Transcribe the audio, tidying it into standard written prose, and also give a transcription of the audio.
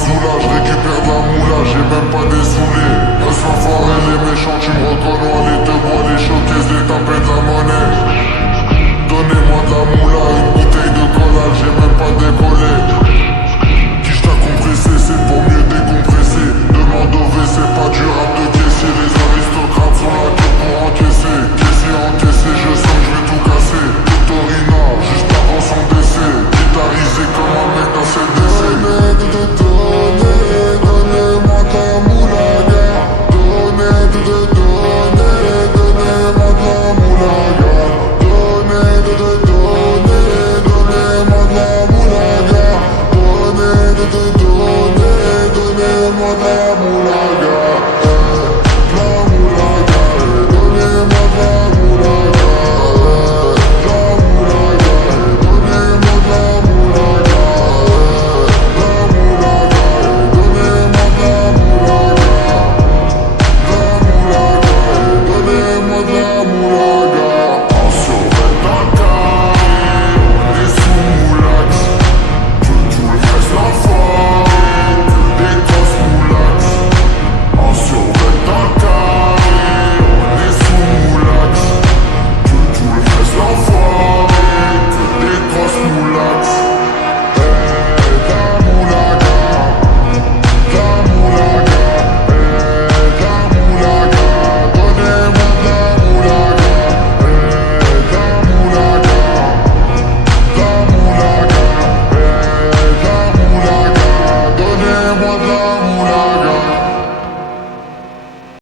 Zoula, je récupère de la moula, j'ai même pas des saoulés. Laisse l'enfoiré, les méchants, tu me reconnais. Les deux bois, les showcases, les tapettes de la monnaie. Donnez-moi de la moula, une bouteille de cola, j'ai même pas décollé.